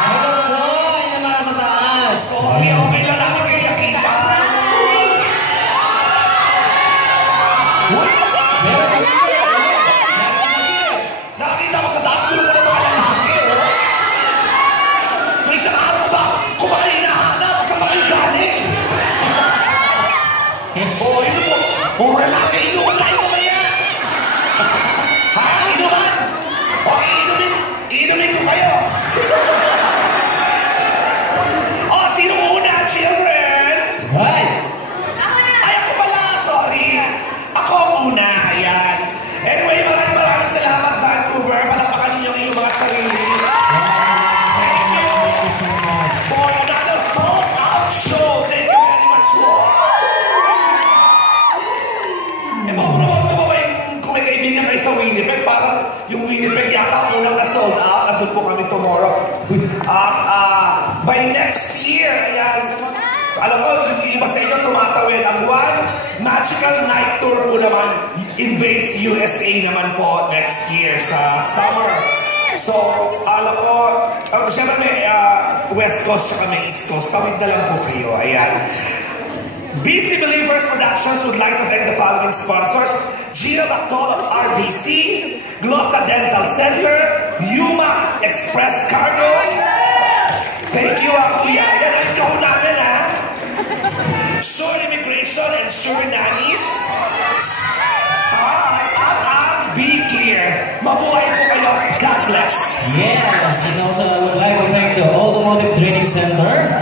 Hello po, yun naman sa taas. Okay, okay lang natin kayo nakita. Meron sa gilid. Nakakita ko sa taas ko ng mga lalaki. May isang araw ba? Kumain na hanap sa mga galing. Oo, yun po. Puro lalaki, inuman tayo mamaya. Ha? Inuman? Okay, inumin ko kayo. Oh, sino muna, children? Right. Ay, ako pala, sorry. Ako muna, ayan. Anyway, maraming salamat, Vancouver. Palakpakan ninyo yung mga sarili. Thank you for another sold-out show. Thank you very much. Mapromote ko ba yung kung may kaibigan kayo sa Winnipeg? Parang yung Winnipeg yata unang na-sold out. Nandun po kami tomorrow. At by next year, ayan, alam ko, yung iba sa inyo tumatawid. Ang One Magical Night Tour po naman invades USA naman po next year sa summer. So, alam ko, siyempre may West Coast siya may East Coast. Tawid na lang po kayo. Ayan. BC Believers Productions would like to thank the following sponsors: Gina Bactol of RBC, Glossa Dental Center, Yuma Express Cargo. Thank you, Kuya. Yan ang ikaw namin, ha? Sure Immigration and Sure Nannies. At Be Clear. Mabuhay po kayo. God bless. Yes, and also I would like to thank the Automotive Training Center.